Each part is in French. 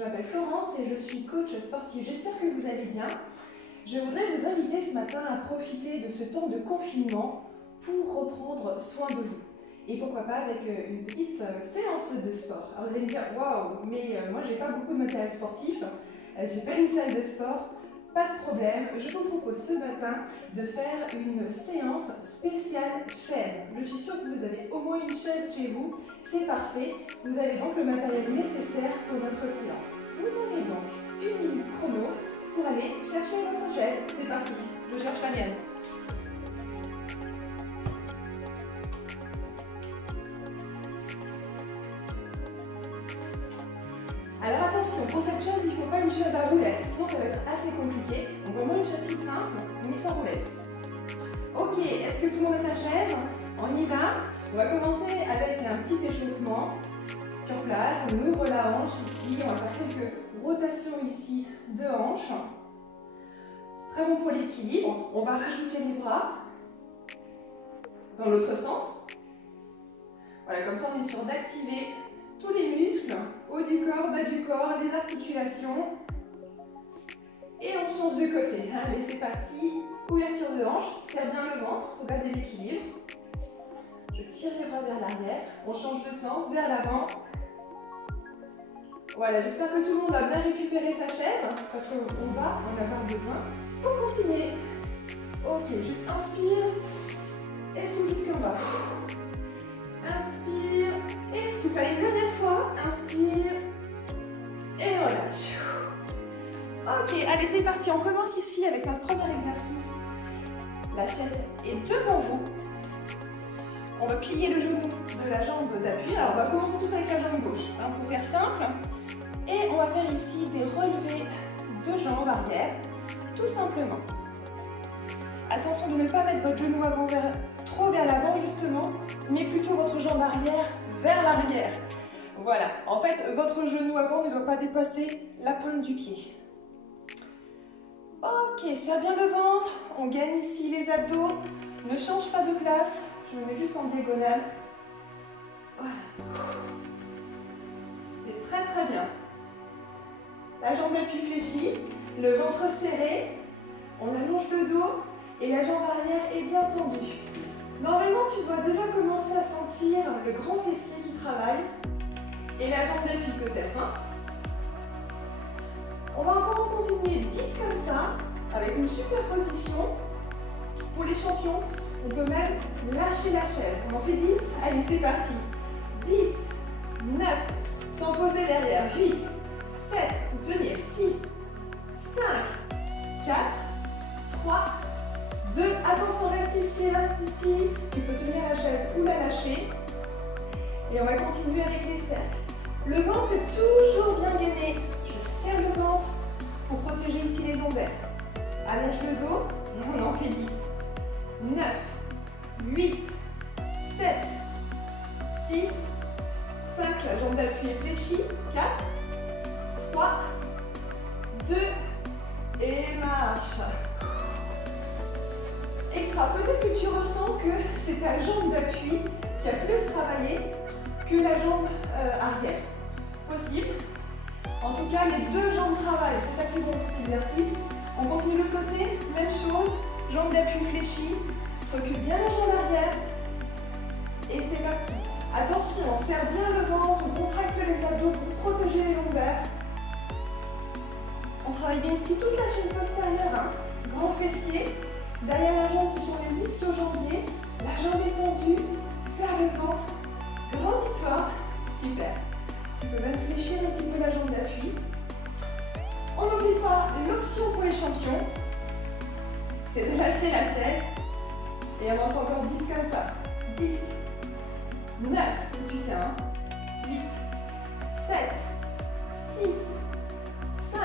m'appelle Florence et je suis coach sportive. J'espère que vous allez bien. Je voudrais vous inviter ce matin à profiter de ce temps de confinement pour reprendre soin de vous. Et pourquoi pas avec une petite séance de sport. Alors vous allez me dire, waouh, mais moi j'ai pas beaucoup de matériel sportif, j'ai pas une salle de sport. Pas de problème, je vous propose ce matin de faire une séance spéciale chaise. Je suis sûre que vous avez au moins une chaise chez vous, c'est parfait. Vous avez donc le matériel nécessaire pour notre séance. Vous avez donc 1 minute chrono pour aller chercher votre chaise. C'est parti, je cherche la mienne. Alors attention, pour cette chaise, il ne faut pas une chaise à roulettes, sinon ça va être assez compliqué. Donc au moins une chaise toute simple, mais sans roulettes. Ok, est-ce que tout le monde a sa chaise? On y va. On va commencer avec un petit échauffement sur place. On ouvre la hanche ici, on va faire quelques rotations ici de hanche. C'est très bon pour l'équilibre. On va rajouter les bras dans l'autre sens. Voilà, comme ça on est sûr d'activer tous les muscles, haut du corps, bas du corps, les articulations. Et on change de côté. Allez, c'est parti. Ouverture de hanche, serre bien le ventre pour garder l'équilibre. Je tire les bras vers l'arrière. On change de sens, vers l'avant. Voilà, j'espère que tout le monde a bien récupéré sa chaise, parce qu'on va en avoir besoin pour continuer. Ok, juste inspire et souffle jusqu'en bas. Inspire et souffle. Allez, une dernière fois. Inspire et relâche. Ok, allez, c'est parti. On commence ici avec un premier exercice. La chaise est devant vous. On va plier le genou de la jambe d'appui. Alors, on va commencer tous avec la jambe gauche. Pour faire simple. Et on va faire ici des relevés de jambes arrière, tout simplement. Attention de ne pas mettre votre genou avant trop vers l'avant justement, mais plutôt votre jambe arrière vers l'arrière. Voilà, en fait, votre genou avant ne doit pas dépasser la pointe du pied. Ok, serre bien le ventre, on gagne ici les abdos, ne change pas de place, je me mets juste en diagonale. Voilà. C'est très très bien. La jambe d'appui fléchie, le ventre serré, on allonge le dos et la jambe arrière est bien tendue. Normalement, tu dois déjà commencer à sentir le grand fessier qui travaille et la jambe d'appui peut-être. On va encore continuer 10 comme ça, avec une superposition. Pour les champions, on peut même lâcher la chaise. On en fait 10. Allez, c'est parti. 10, 9, sans poser derrière. 8, 7, vous tenir. 6, 5, 4, 3, 2. Attention, reste ici, reste ici. Tu peux tenir la chaise ou la lâcher. Et on va continuer avec les cercles. Le ventre est toujours bien gainé. Je serre le ventre pour protéger ici les lombaires. Allonge le dos et on en fait 10. 9, 8, 7, 6, 5, la jambe d'appui est fléchie. 4, 3, 2 et marche. Extra, peut-être que tu ressens que c'est ta jambe d'appui qui a plus travaillé que la jambe arrière. Possible. En tout cas, les deux jambes travaillent. C'est ça qui est bon cet exercice. On continue de l'autre côté, même chose. Jambe d'appui fléchie. Recule bien la jambe arrière. Et c'est parti. Attention, on serre bien le ventre, on contracte les abdos pour protéger les lombaires. On travaille bien ici toute la chaîne postérieure. Grand fessier. Derrière la jambe, ce sont les ischio-jambiers. La jambe est tendue. Serre le ventre. Grandis-toi. Super. Tu peux même fléchir un petit peu la jambe d'appui. On n'oublie pas l'option pour les champions. C'est de lâcher la chaise. Et on en fait encore 10 comme ça. 10, 9, tu tiens. 8, 7, 6, 5,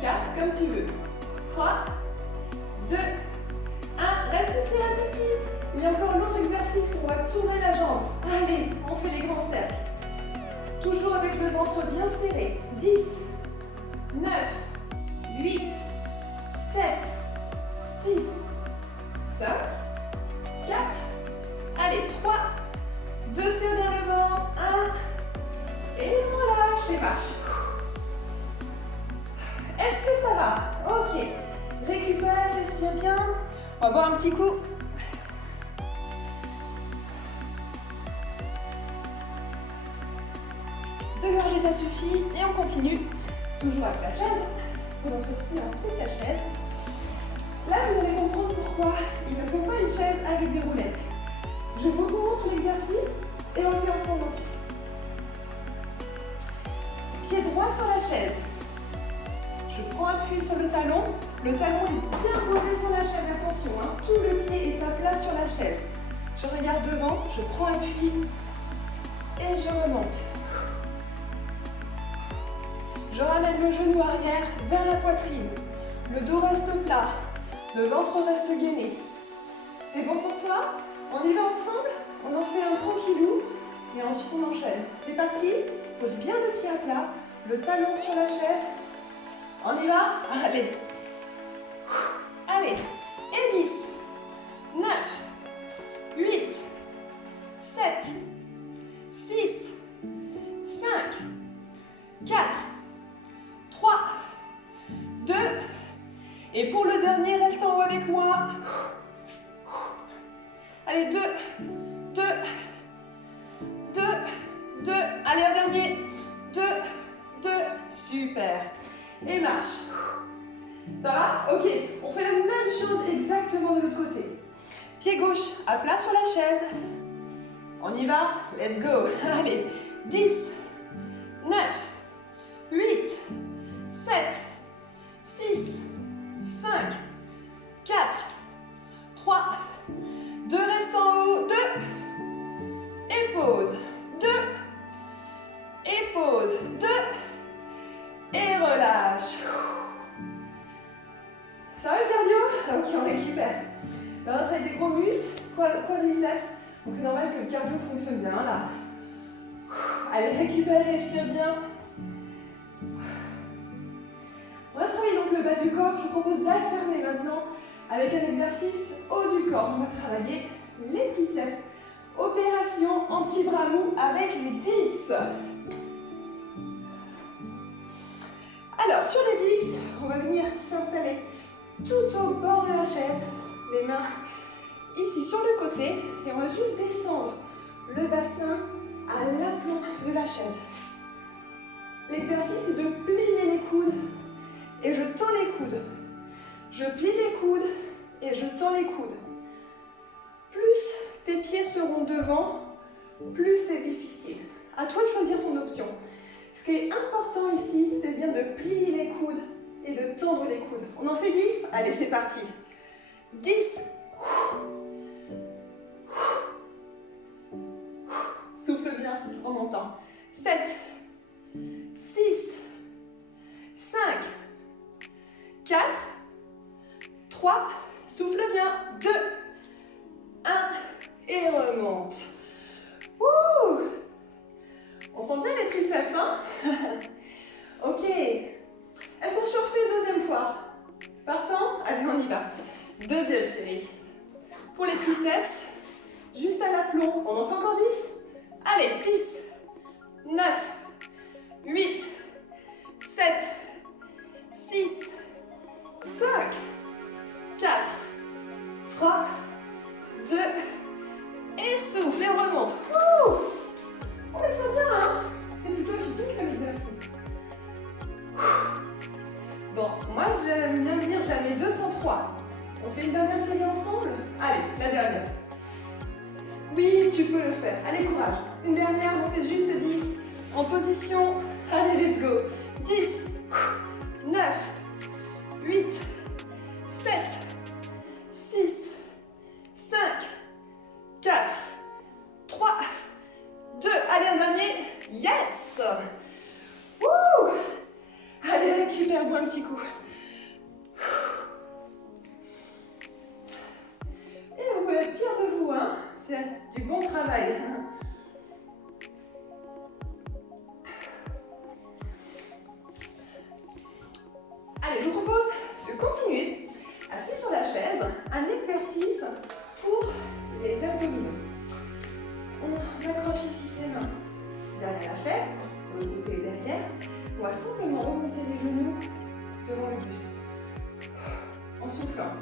4, comme tu veux. 3, 2, 1. Reste ici. Il y a encore l'autre exercice, on va tourner la jambe. Allez, on fait les grands cercles. Toujours avec le ventre bien serré. 10, 9, 8, 7, 6, 5, 4, allez, 3, 2, serre bien le ventre, 1, et relâche et marche. Encore un petit coup. 2 gorgées, ça suffit. Et on continue. Toujours avec la chaise. Pour notre spéciale chaise. Là, vous allez comprendre pourquoi il ne faut pas une chaise avec des roulettes. Je vous montre l'exercice et on le fait ensemble ensuite. Pied droit sur la chaise. Je prends appui sur le talon. Le talon est bien posé sur la chaise. Attention, hein, tout le pied est à plat sur la chaise. Je regarde devant, je prends appui et je remonte. Je ramène le genou arrière vers la poitrine. Le dos reste plat. Le ventre reste gainé. C'est bon pour toi? On y va ensemble? On en fait un tranquillou et ensuite on enchaîne. C'est parti. Pose bien le pied à plat, le talon sur la chaise. On y va? Allez. Allez. Et 10, 9, 8, 7, 6, 5, 4, 3, 2. Et pour le dernier, reste en haut avec moi. Allez, 2, 2, 2, 2. Allez, un dernier. 2, 2. Super. Et marche. Ça va? Ok. On fait la même chose exactement de l'autre côté. Pied gauche à plat sur la chaise. On y va? Let's go. Allez. 10, 9, 8, 7, 6, 5, 4, 3, 2, reste en haut, 2, et pause, 2, et pause, 2, et relâche. Ça va le cardio? Ok, on récupère. Là, on travaille des gros muscles, quadriceps, donc c'est normal que le cardio fonctionne bien, là. Allez, récupère, respire bien. On a travaillé donc le bas du corps. Je vous propose d'alterner maintenant avec un exercice haut du corps. On va travailler les triceps. Opération anti-bras mou avec les dips. Alors, sur les dips, on va venir s'installer tout au bord de la chaise. Les mains ici sur le côté. Et on va juste descendre le bassin à l'aplomb de la chaise. L'exercice est de plier les coudes. Et je tends les coudes. Je plie les coudes et je tends les coudes. Plus tes pieds seront devant, plus c'est difficile. À toi de choisir ton option. Ce qui est important ici, c'est bien de plier les coudes et de tendre les coudes. On en fait 10? Allez, c'est parti. 10. Souffle bien en montant. 7. 6. 5. 4, 3, souffle bien, 2, 1, et remonte. Ouh. On sent bien les triceps, hein? Ok. Est-ce qu'on se refait une deuxième fois? Partant? Allez, on y va. Deuxième série. Pour les triceps, juste à l'aplomb, on en fait encore 10? Allez, 10, 9, 8, 7, 6, 5, 4, 3, 2, et souffle, et on remonte. Ouh, on fait ça bien, hein? C'est plutôt efficace comme exercice. Bon, moi j'aime bien dire jamais 203. On se fait une dernière série ensemble? Allez, la dernière. Oui, tu peux le faire. Allez, courage. Une dernière, on fait juste 10. En position. Allez, let's go. 10, 9, 8, 7, 6, 5, 4, 3, 2. Allez, un dernier. Yes! Wouh! Allez, récupère-moi un petit coup. Et vous pouvez être fiers de vous, hein? C'est du bon travail. Allez, je vous propose de continuer, assis sur la chaise, un exercice pour les abdominaux. On accroche ici ses mains derrière la chaise, pour le côté derrière. On va simplement remonter les genoux devant le buste. En soufflant.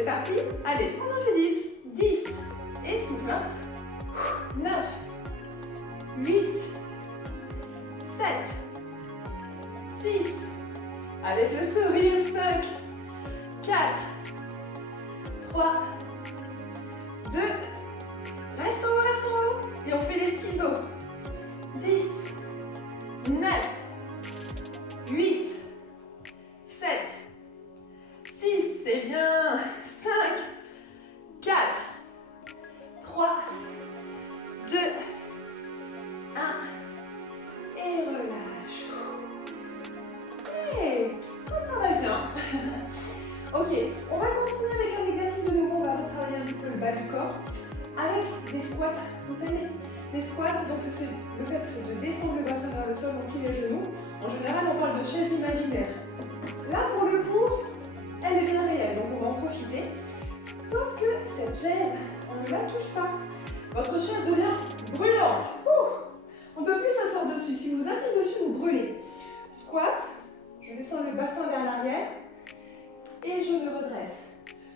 C'est parti. Allez, on en fait 10. 10. Et souffle. 9. 8. 7. 6. Avec le sourire. 5. 4. 3. 2. Reste en haut. Et on fait les ciseaux. 10. 9. 8. 7. 6. C'est bien. 5. 4. 3. 2. 1. Et relâche. Hey, ça travaille bien. Ok, on va continuer avec un exercice de nouveau. On va retravailler un petit peu le bas du corps avec des squats. Vous savez, les squats, donc c'est le fait de descendre le bassin vers le sol, on plie les genoux. En général, on parle de chaise imaginaire. Là, pour le coup, elle est bien réelle, donc on va en profiter. Sauf que cette chaise, on ne la touche pas. Votre chaise devient brûlante. On ne peut plus s'asseoir dessus. Si vous asseyez dessus, vous brûlez. Squat, je descends le bassin vers l'arrière et je me redresse.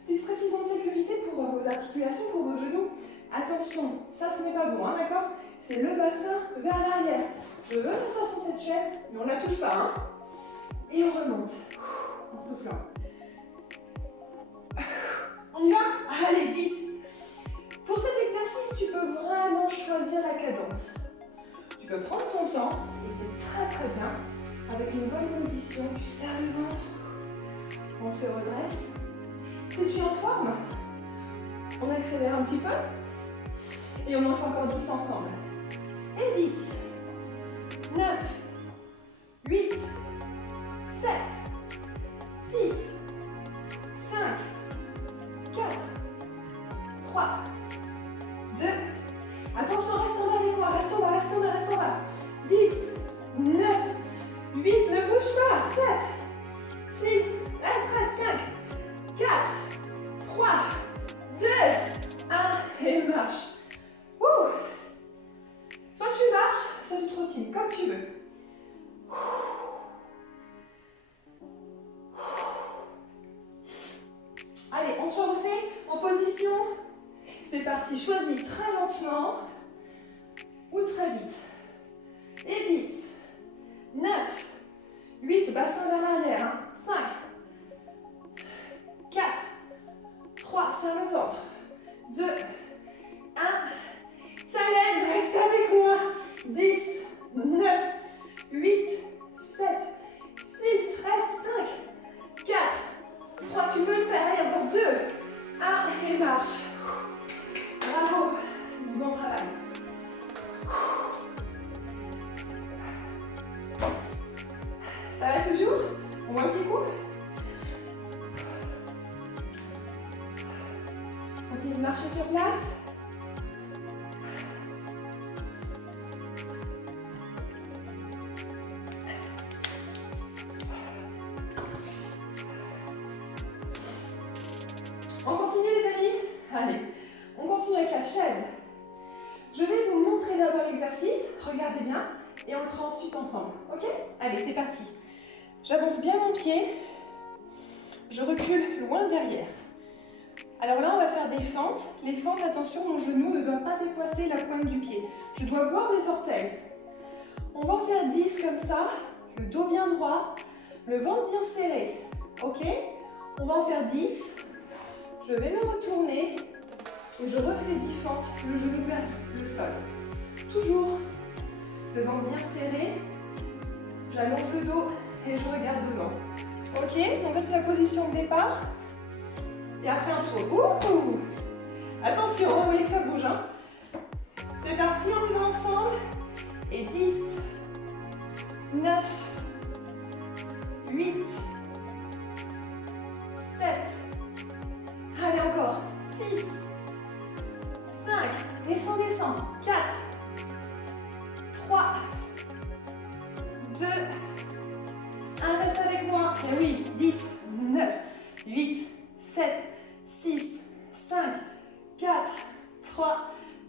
Petite précision de sécurité pour vos articulations, pour vos genoux. Attention, ça ce n'est pas bon, hein, d'accord? C'est le bassin vers l'arrière. Je veux m'asseoir sur cette chaise, mais on ne la touche pas. Hein? Et on remonte en soufflant. On y va? Allez, 10. Pour cet exercice, tu peux vraiment choisir la cadence. Tu peux prendre ton temps, et c'est très très bien. Avec une bonne position, tu serres le ventre. On se redresse. Si tu es en forme, on accélère un petit peu. Et on en fait encore 10 ensemble. Et 10. 9. 8. 7. 6. 5. 4. 3. 2. Attention, reste en bas avec moi. Reste en bas, reste en bas, reste en bas. 10. 9. 8. Ne bouge pas. 7. 6. Reste. 5. 4. 3. 2. 1. Et marche. Ouh. Soit tu marches, soit tu trottines, comme tu veux. Allez, on se refait en position. C'est parti, choisis très lentement ou très vite. Et 10, 9, 8, bassin vers l'arrière. 5, 4, 3, serre le ventre. 2, 1, challenge, reste avec moi. 10, 9, 8, 7, 6, reste 5, 4, 3, tu peux le faire, allez, encore 2, 1, et marche. Bravo, c'est du bon travail. Ça va toujours? On voit un petit coup? Continue de marcher sur place. On continue les amis? Allez, on continue avec la chaise. Je vais vous montrer d'abord l'exercice, regardez bien, et on le fera ensuite ensemble, ok? Allez, c'est parti. J'avance bien mon pied, je recule loin derrière. Alors là, on va faire des fentes. Les fentes, attention, mon genou ne doit pas dépasser la pointe du pied. Je dois voir les orteils. On va en faire 10 comme ça, le dos bien droit, le ventre bien serré, ok? On va en faire 10. Je vais me retourner et je refais 10 fentes, le genou vers le sol. Toujours le ventre bien serré, j'allonge le dos et je regarde devant. Ok, donc là c'est la position de départ. Et après un tour. Ouh! Attention, vous voyez que ça bouge. Hein? C'est parti, on y va ensemble. Et 10, 9, 8, 7. Allez, encore. 6, 5. Descends, descends. 4, 3, 2, 1. Reste avec moi. Et oui, 10, 9, 8, 7, 6, 5, 4, 3,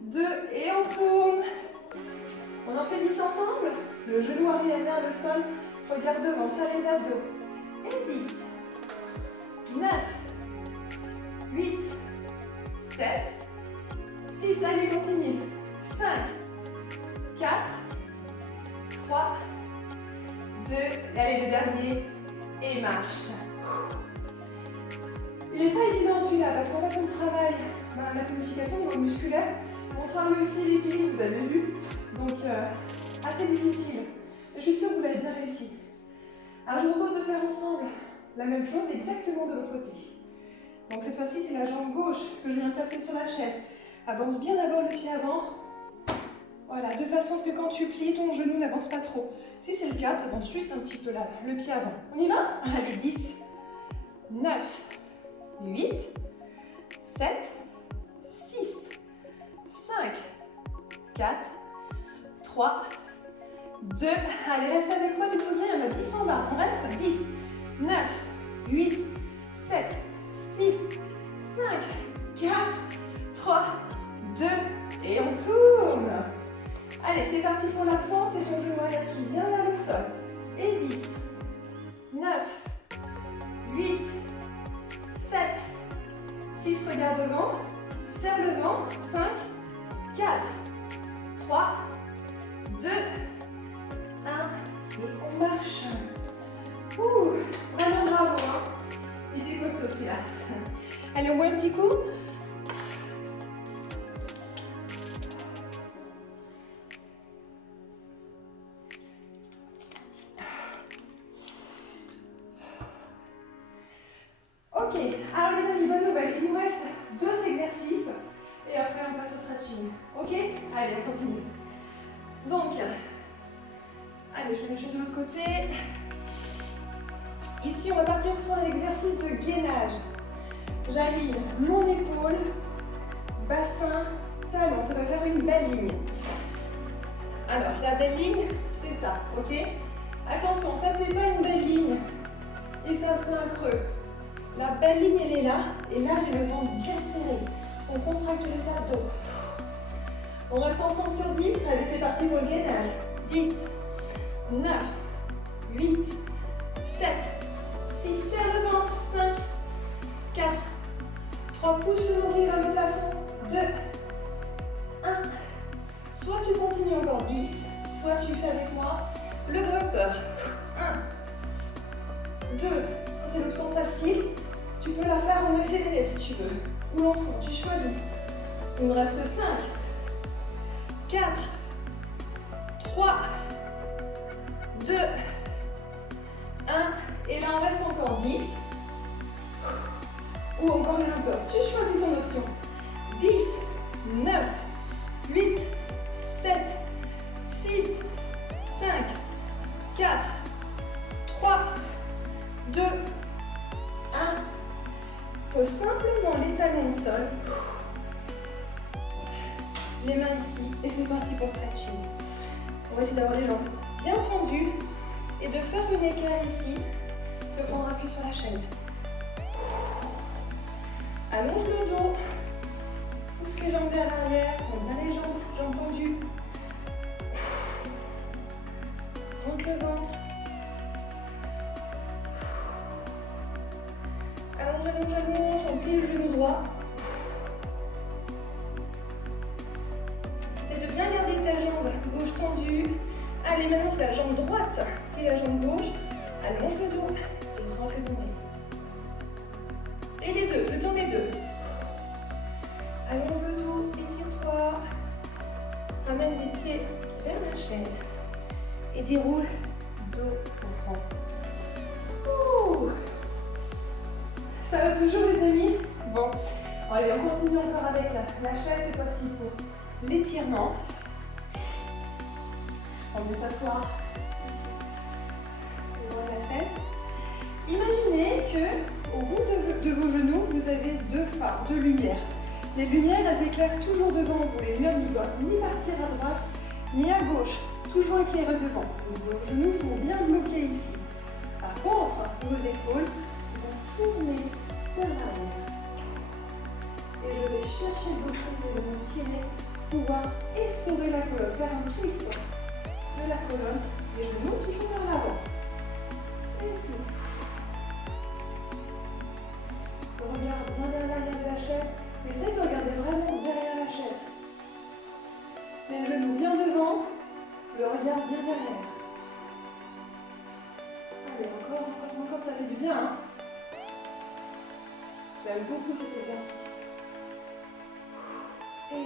2, et on tourne. On en fait 10 ensemble. Le genou arrière vers le sol. Regarde devant, serre les abdos. Et 10, 9, 8, 7, 6, allez, continue. 5, 4, 3, 2, allez, le dernier, et marche. Il n'est pas évident celui-là, parce qu'en fait, on travaille la tonification au niveau musculaire, on travaille aussi l'équilibre, vous avez vu, donc assez difficile. Je suis sûre que vous l'avez bien réussi. Alors, je vous propose de faire ensemble la même chose, exactement de l'autre côté. Donc cette fois-ci, c'est la jambe gauche que je viens de placer sur la chaise. Avance bien d'abord le pied avant. Voilà, de façon à ce que quand tu plies, ton genou n'avance pas trop. Si c'est le cas, tu avances juste un petit peu là, le pied avant. On y va? Allez, 10, 9, 8, 7, 6, 5, 4, 3, 2. Allez, reste avec moi, tu te souviens, il y en a 10 en bas. On reste 10, 9, 8, 7, 6, 5, 4, 3, 2, et on tourne. Allez, c'est parti pour la fente, c'est ton genou arrière qui vient vers le sol. Et 10, 9, 8, 7, 6, regarde devant, serre le ventre, 5, 4, 3, 2, 1, et on marche. Ouh, vraiment bravo, hein. Il était costaud celui-là. Allez, on boit un petit coup. Ok, alors les amis, bonne nouvelle, il nous reste 2 exercices et après on passe au stretching. Ok? Allez, on continue. Donc, allez, je vais les choses de l'autre côté. Ici, on va partir sur un exercice de gainage. J'aligne mon épaule, bassin, talon. Ça va faire une belle ligne. Alors, la belle ligne, c'est ça, ok? Attention, ça c'est pas une belle ligne. Et ça, c'est un creux. La belle ligne, elle est là. Et là, j'ai le ventre bien serré. On contracte les abdos. On reste ensemble sur 10. Allez, c'est parti pour le gainage. 10, 9, 8, 7, 6, serre le ventre. 5, 4, 3, pousse le nombril vers le plafond. 2, 1. Soit tu continues encore 10, soit tu fais avec moi le grumper. 1, 2, c'est l'option facile. Tu peux la faire en accéléré si tu veux. Ou lentement, tu choisis. Il nous reste 5, 4, 3, 2, 1. Et là, on reste encore 10. Ou encore un peu. Tu choisis ton option. 10, 9, 8, 7, 6, 5, 4, 3, 2, 1. Pose simplement les talons au sol. Les mains ici. Et c'est parti pour stretching. On va essayer d'avoir les jambes bien tendues. Et de faire une équerre ici. De prendre appui sur la chaise. Allonge le dos. Pousse les jambes vers l'arrière. Tends bien les jambes. Jambes tendues. Rentre le ventre. Allonge, allonge, allonge. On plie le genou droit. Essaye de bien garder ta jambe gauche tendue. Allez, maintenant c'est la jambe droite et la jambe gauche. Allonge le dos et rentre le nombril. Et les deux, je tourne les deux. Allonge le dos, étire-toi. Ramène les pieds vers la chaise. Et déroule dos au rond. Ouh. Ça va toujours les amis? Bon, allez, on continue encore avec la chaise, cette fois-ci pour l'étirement. On vient s'asseoir ici, devant la chaise. Imaginez qu'au bout de vos genoux, vous avez 2 phares, 2 lumières. Les lumières, elles éclairent toujours devant vous. Les lumières ne doivent ni partir à droite, ni à gauche. Toujours éclairées devant. Donc, vos genoux sont bien bloqués ici. Par contre, vos épaules vont tourner vers l'arrière. Et je vais chercher le bouton pour me tirer, pouvoir essorer la colonne, faire un twist de la colonne, les genoux toujours vers l'avant. Et souffle. regard bien vers l'arrière de la chaise. Essaye de regarder vraiment derrière la chaise. Les genoux bien devant, le regard bien derrière. Allez, encore, ça fait du bien. Hein. J'aime beaucoup cet exercice. Et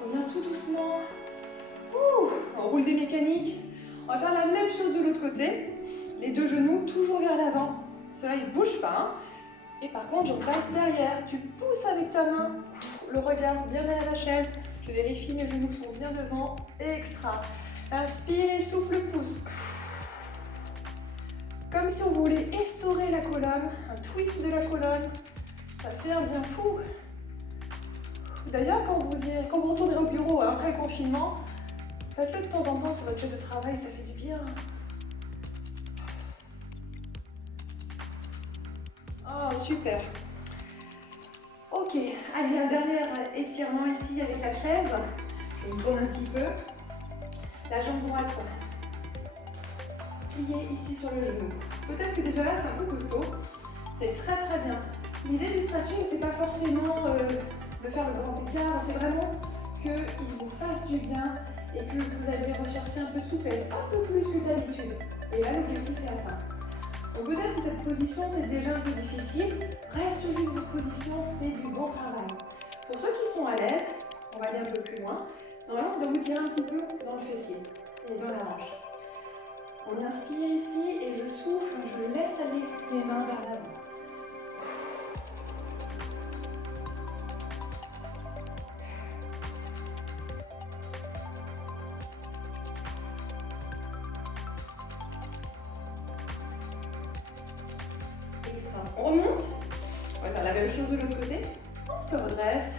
on revient tout doucement. On roule des mécaniques. On va faire la même chose de l'autre côté. Les deux genoux toujours vers l'avant. Ceux-là, ils ne bougent pas. Hein. Et par contre, je passe derrière. Tu pousses avec ta main. Le regard bien derrière la chaise. Je vérifie, mes genoux sont bien devant. Extra. Inspire et souffle, pousse. Comme si on voulait essorer la colonne. Un twist de la colonne. Ça fait un bien fou. D'ailleurs, quand vous retournerez au bureau après le confinement, faites-le de temps en temps sur votre chaise de travail, ça fait du bien. Oh, super. Ok, allez, un dernier étirement ici avec la chaise. Je me tourne un petit peu. La jambe droite pliée ici sur le genou. Peut-être que déjà là, c'est un peu costaud. C'est très très bien. L'idée du stretching, c'est pas forcément de faire le grand écart, c'est vraiment qu'il vous fasse du bien et que vous allez rechercher un peu de souplesse, un peu plus que d'habitude. Et là, l'objectif est atteint. Donc peut-être que cette position, c'est déjà un peu difficile. Reste juste cette position, c'est du bon travail. Pour ceux qui sont à l'aise, on va aller un peu plus loin. Normalement, ça doit vous tirer un petit peu dans le fessier et dans la hanche. On inspire ici et je souffle, je laisse aller mes mains vers l'avant. On remonte, on va faire la même chose de l'autre côté, on se redresse,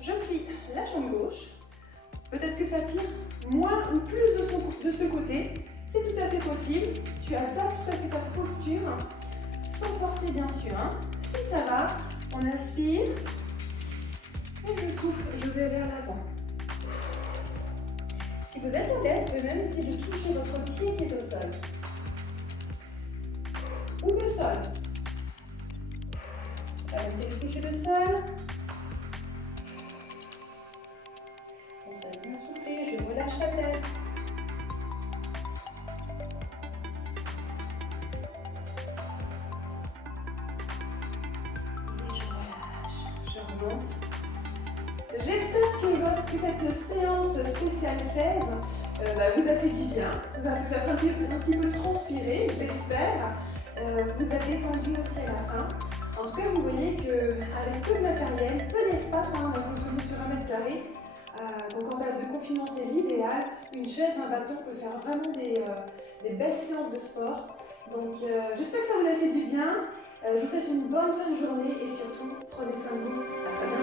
je plie la jambe gauche, peut-être que ça tire moins ou plus de ce côté, c'est tout à fait possible, tu adaptes tout à fait ta posture, sans forcer bien sûr, hein. Si ça va, on inspire, et je souffle, je vais vers l'avant. Si vous êtes à l'aise, vous pouvez même essayer de toucher votre pied qui est au sol. Ou le sol. Arrêtez de toucher le sol. On s'est bien soufflé, je relâche la tête. Et je relâche, je remonte. J'espère que cette séance spéciale chaise vous a fait du bien, vous a fait un petit peu transpirer, j'espère. Vous avez détendu aussi à la fin. En tout cas, vous voyez qu'avec peu de matériel, peu d'espace, on a fonctionné sur 1 mètre carré. Donc en période de confinement, c'est l'idéal. Une chaise, un bâton peut faire vraiment des belles séances de sport. Donc j'espère que ça vous a fait du bien. Je vous souhaite une bonne fin de journée et surtout, prenez soin de vous. À très bientôt.